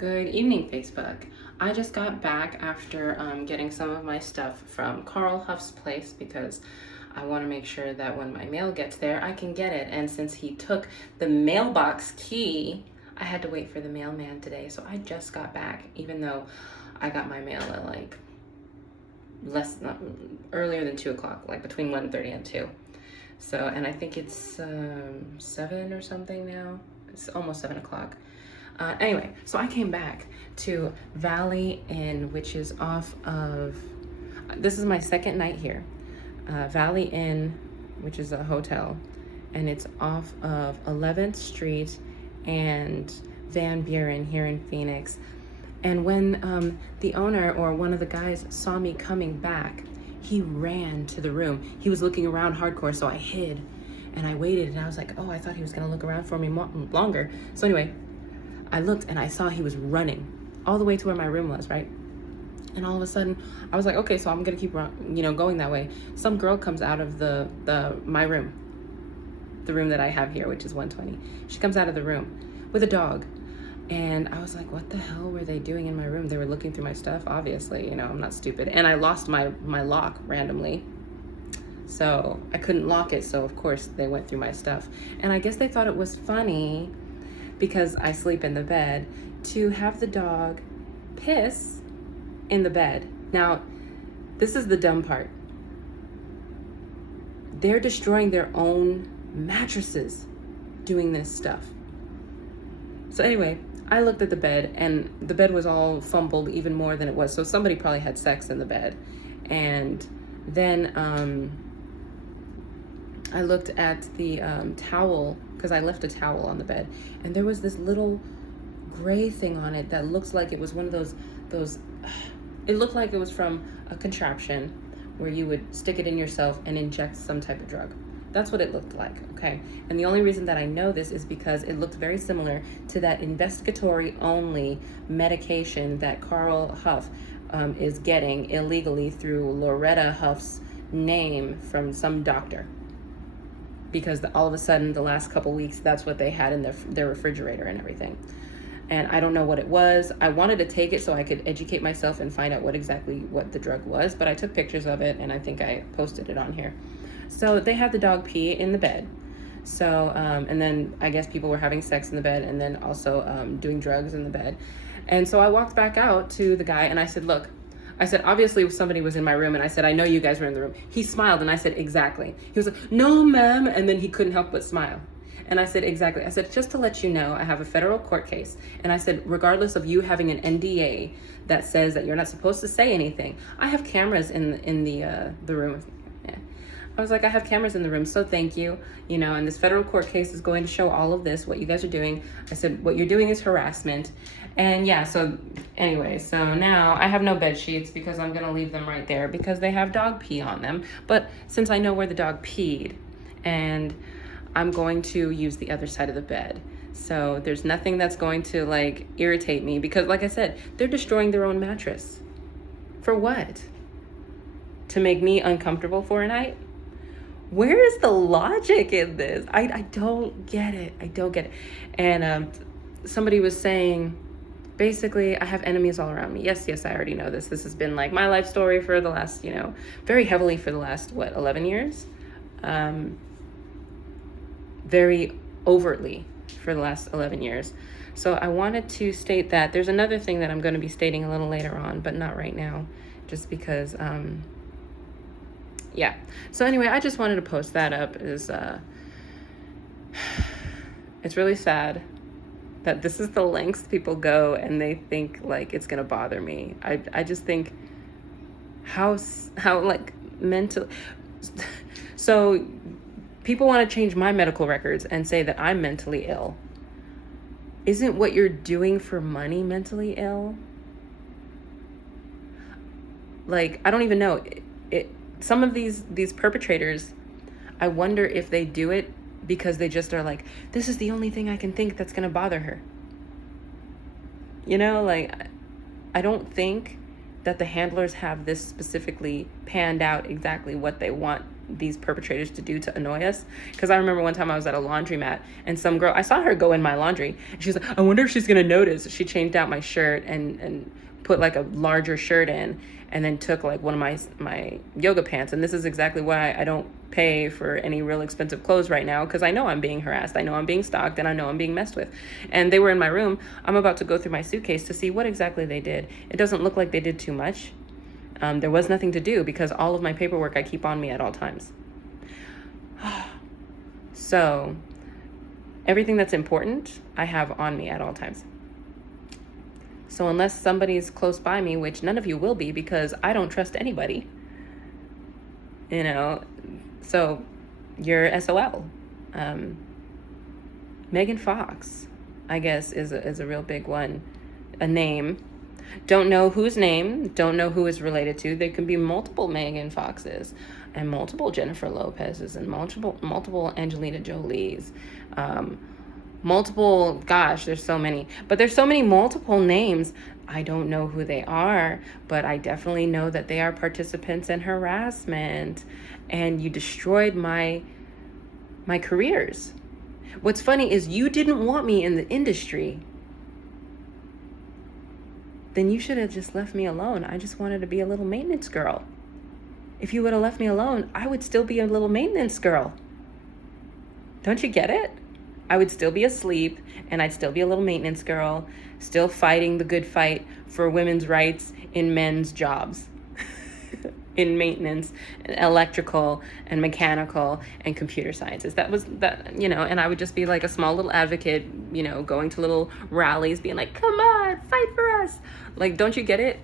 Good evening, Facebook. I just got back after getting some of my stuff from Carl Huff's place because I want to make sure that when my mail gets there, I can get it. And since he took the mailbox key, I had to wait for the mailman today. So I just got back, even though I got my mail at like earlier than 2 o'clock, like between 1:30 and 2. So, and I think it's 7 or something now. It's almost 7 o'clock. Anyway, so I came back to Valley Inn, which is off of, this is my second night here. Valley Inn, which is a hotel, and it's off of 11th Street and Van Buren here in Phoenix. And when the owner or one of the guys saw me coming back, he ran to the room. He was looking around hardcore, so I hid and I waited, and I was like, oh, I thought he was gonna look around for me longer. So anyway, I looked and I saw he was running all the way to where my room was, right? And all of a sudden, I was like, okay, so I'm gonna keep going that way. Some girl comes out of my room, the room that I have here, which is 120. She comes out of the room with a dog. And I was like, what the hell were they doing in my room? They were looking through my stuff, obviously, I'm not stupid. And I lost my lock randomly. So I couldn't lock it, so of course they went through my stuff. And I guess they thought it was funny, because I sleep in the bed, to have the dog piss in the bed. Now, this is the dumb part. They're destroying their own mattresses doing this stuff. So anyway, I looked at the bed, and the bed was all fumbled even more than it was. So somebody probably had sex in the bed. And then I looked at the towel, because I left a towel on the bed, and there was this little gray thing on it that looks like it was one of those, it looked like it was from a contraption where you would stick it in yourself and inject some type of drug. That's what it looked like, okay? And the only reason that I know this is because it looked very similar to that investigatory only medication that Carl Huff is getting illegally through Loretta Huff's name from some doctor. Because all of a sudden, the last couple weeks, that's what they had in their refrigerator and everything. And I don't know what it was. I wanted to take it so I could educate myself and find out what the drug was, but I took pictures of it, and I think I posted it on here. So they had the dog pee in the bed. So, and then I guess people were having sex in the bed, and then also doing drugs in the bed. And so I walked back out to the guy, and I said, look, obviously somebody was in my room, and I said, I know you guys were in the room. He smiled, and I said, exactly. He was like, no, ma'am, and then he couldn't help but smile. And I said, exactly. I said, just to let you know, I have a federal court case. And I said, regardless of you having an NDA that says that you're not supposed to say anything, I have cameras in the room. Yeah. I was like, I have cameras in the room, so thank you. And this federal court case is going to show all of this, what you guys are doing. I said, what you're doing is harassment. And yeah, so anyway, so now I have no bed sheets because I'm going to leave them right there because they have dog pee on them. But since I know where the dog peed, and I'm going to use the other side of the bed. So there's nothing that's going to like irritate me because, like I said, they're destroying their own mattress. For what? To make me uncomfortable for a night? Where is the logic in this? I don't get it. I don't get it. And somebody was saying, basically, I have enemies all around me. Yes, I already know this. This has been like my life story for the last, very heavily for the last, 11 years? Very overtly for the last 11 years. So I wanted to state that. There's another thing that I'm going to be stating a little later on, but not right now, just because, yeah. So anyway, I just wanted to post that up. It's really sad that this is the lengths people go and they think like it's going to bother me. I just think how like mental. So people want to change my medical records and say that I'm mentally ill. Isn't what you're doing for money mentally ill? Like, I don't even know. Some of these perpetrators, I wonder if they do it because they just are like, this is the only thing I can think that's going to bother her. Like, I don't think that the handlers have this specifically panned out exactly what they want these perpetrators to do to annoy us. Because I remember one time I was at a laundromat and some girl, I saw her go in my laundry and she was like, I wonder if she's gonna notice. She changed out my shirt and put like a larger shirt in, and then took like one of my yoga pants. And this is exactly why I don't pay for any real expensive clothes right now, because I know I'm being harassed, I know I'm being stalked, and I know I'm being messed with. And they were in my room. I'm about to go through my suitcase to see what exactly they did. It doesn't look like they did too much. There was nothing to do because all of my paperwork I keep on me at all times. So everything that's important I have on me at all times. So unless somebody's close by me, which none of you will be because I don't trust anybody, you know, so you're SOL. Megan Fox, I guess, is a real big one. A name. Don't know whose name, don't know who is related to. There can be multiple Megan Foxes and multiple Jennifer Lopez's and multiple Angelina Jolie's. Multiple, gosh, there's so many. But there's so many multiple names. I don't know who they are, but I definitely know that they are participants in harassment. And you destroyed my careers. What's funny is you didn't want me in the industry. Then you should have just left me alone. I just wanted to be a little maintenance girl. If you would have left me alone, I would still be a little maintenance girl. Don't you get it? I would still be asleep and I'd still be a little maintenance girl, still fighting the good fight for women's rights in men's jobs. In maintenance and electrical and mechanical and computer sciences. That was that, you know, and I would just be like a small little advocate, you know, going to little rallies being like, come on, fight for us. Like, don't you get it?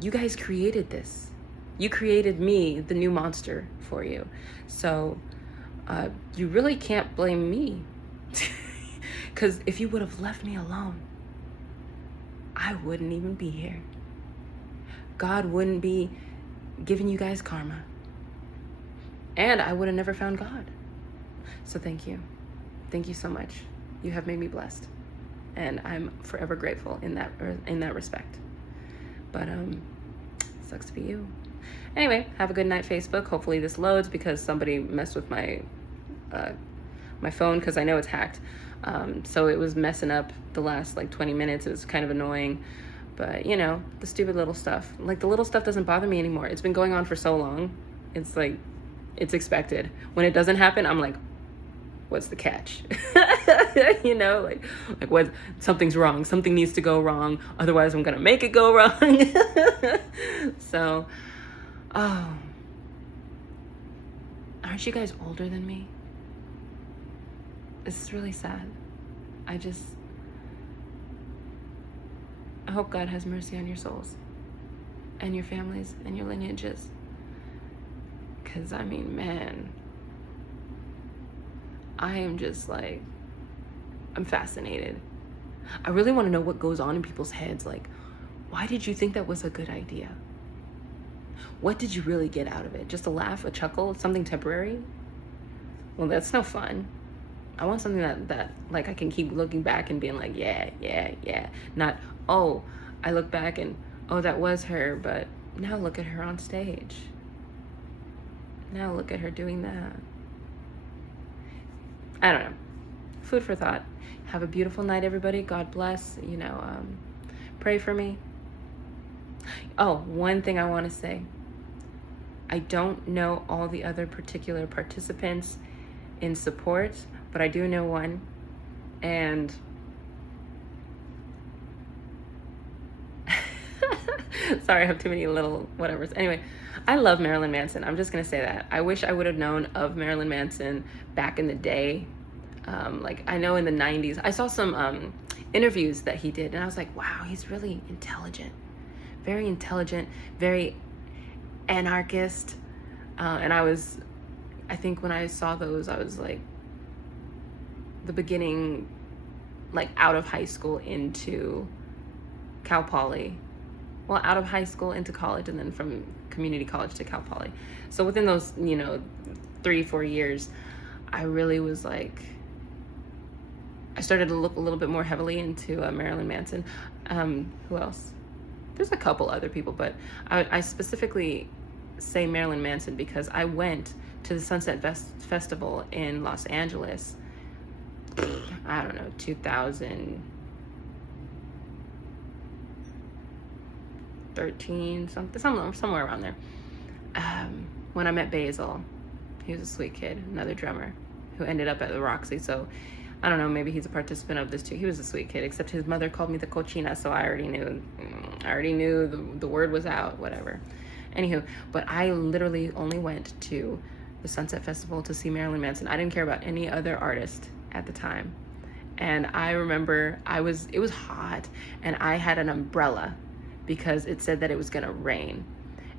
You guys created this. You created me, the new monster for you. So you really can't blame me. Because if you would have left me alone, I wouldn't even be here. God wouldn't be giving you guys karma. And I would have never found God. So thank you. Thank you so much. You have made me blessed. And I'm forever grateful in that respect. But sucks to be you. Anyway, have a good night, Facebook. Hopefully this loads because somebody messed with my phone because I know it's hacked. So it was messing up the last like 20 minutes. It was kind of annoying. But, you know, the stupid little stuff. Like, the little stuff doesn't bother me anymore. It's been going on for so long. It's like, it's expected. When it doesn't happen, I'm like, what's the catch? You know, like what? Something's wrong. Something needs to go wrong. Otherwise, I'm going to make it go wrong. So, aren't you guys older than me? This is really sad. I hope God has mercy on your souls and your families and your lineages. Because, I mean, man, I am just like, I'm fascinated. I really want to know what goes on in people's heads. Like, why did you think that was a good idea? What did you really get out of it? Just a laugh, a chuckle, something temporary? Well, that's no fun. I want something that like I can keep looking back and being like, yeah. Not, oh, I look back and, oh, that was her, but now look at her on stage. Now look at her doing that. I don't know. Food for thought. Have a beautiful night, everybody. God bless. You know, pray for me. Oh, one thing I want to say. I don't know all the other particular participants in support, but I do know one. And sorry, I have too many little whatevers. Anyway, I love Marilyn Manson. I'm just going to say that. I wish I would have known of Marilyn Manson back in the day. Like, I know in the 90s, I saw some interviews that he did, and I was like, wow, he's really intelligent. Very intelligent, very anarchist. And I think when I saw those, I was like, the beginning, like out of high school into Cal Poly. Well, out of high school into college, and then from community college to Cal Poly. So within those, 3-4 years, I really was like, I started to look a little bit more heavily into Marilyn Manson. Who else? There's a couple other people, but I specifically say Marilyn Manson because I went to the Sunset Festival in Los Angeles. I don't know, 2013, somewhere around there. When I met Basil, he was a sweet kid, another drummer who ended up at the Roxy. So I don't know, maybe he's a participant of this too. He was a sweet kid, except his mother called me the cochina, so I already knew the word was out, whatever. Anywho, but I literally only went to the Sunset Festival to see Marilyn Manson. I didn't care about any other artist at the time. And I remember it was hot, and I had an umbrella because it said that it was gonna rain.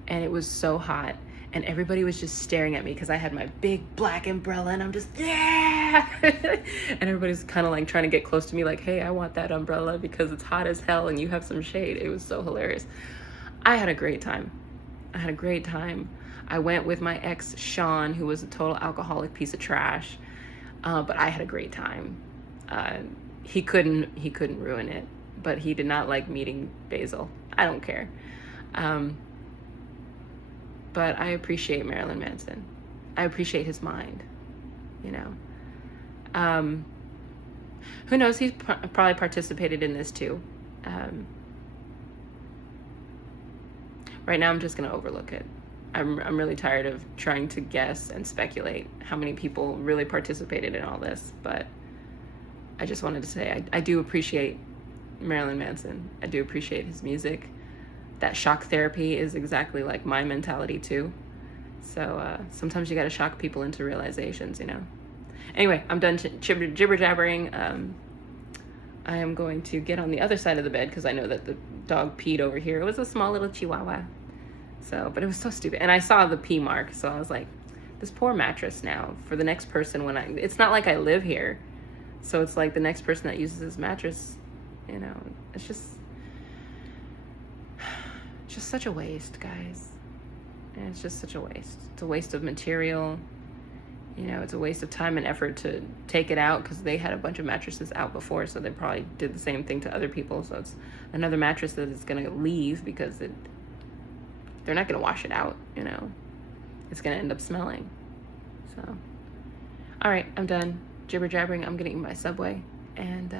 And it was so hot, and everybody was just staring at me because I had my big black umbrella, and I'm just, yeah! And everybody's kind of like trying to get close to me like, hey, I want that umbrella because it's hot as hell and you have some shade. It was so hilarious. I had a great time. I went with my ex, Sean, who was a total alcoholic piece of trash, but I had a great time. He couldn't ruin it, but he did not like meeting Basil. I don't care. But I appreciate Marilyn Manson. I appreciate his mind, you know. Who knows? He's probably participated in this too. Right now, I'm just gonna overlook it. I'm really tired of trying to guess and speculate how many people really participated in all this. But I just wanted to say I do appreciate Marilyn Manson. I do appreciate his music. That shock therapy is exactly like my mentality too. So sometimes you got to shock people into realizations, you know. Anyway, I'm done jibber jabbering. I am going to get on the other side of the bed because I know that the dog peed over here. It was a small little chihuahua. So, but it was so stupid. And I saw the pee mark, so I was like, this poor mattress now for the next person it's not like I live here. So it's like the next person that uses this mattress, you know, it's just such a waste, guys. And it's just such a waste. It's a waste of material. You know, it's a waste of time and effort to take it out because they had a bunch of mattresses out before, so they probably did the same thing to other people. So it's another mattress that is going to leave because they're not going to wash it out, you know. It's going to end up smelling. So, all right, I'm done jibber jabbering. I'm going to eat my Subway. And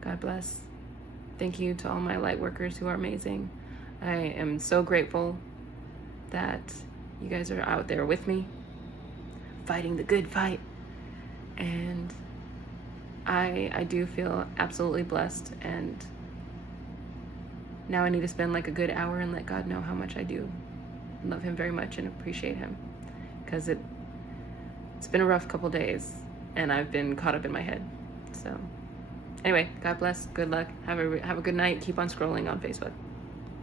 God bless. Thank you to all my light workers who are amazing. I am so grateful that you guys are out there with me, fighting the good fight. And I do feel absolutely blessed. And now I need to spend like a good hour and let God know how much I do love him very much and appreciate him. Because it's been a rough couple days and I've been caught up in my head. So anyway, God bless, good luck, have a good night, keep on scrolling on Facebook.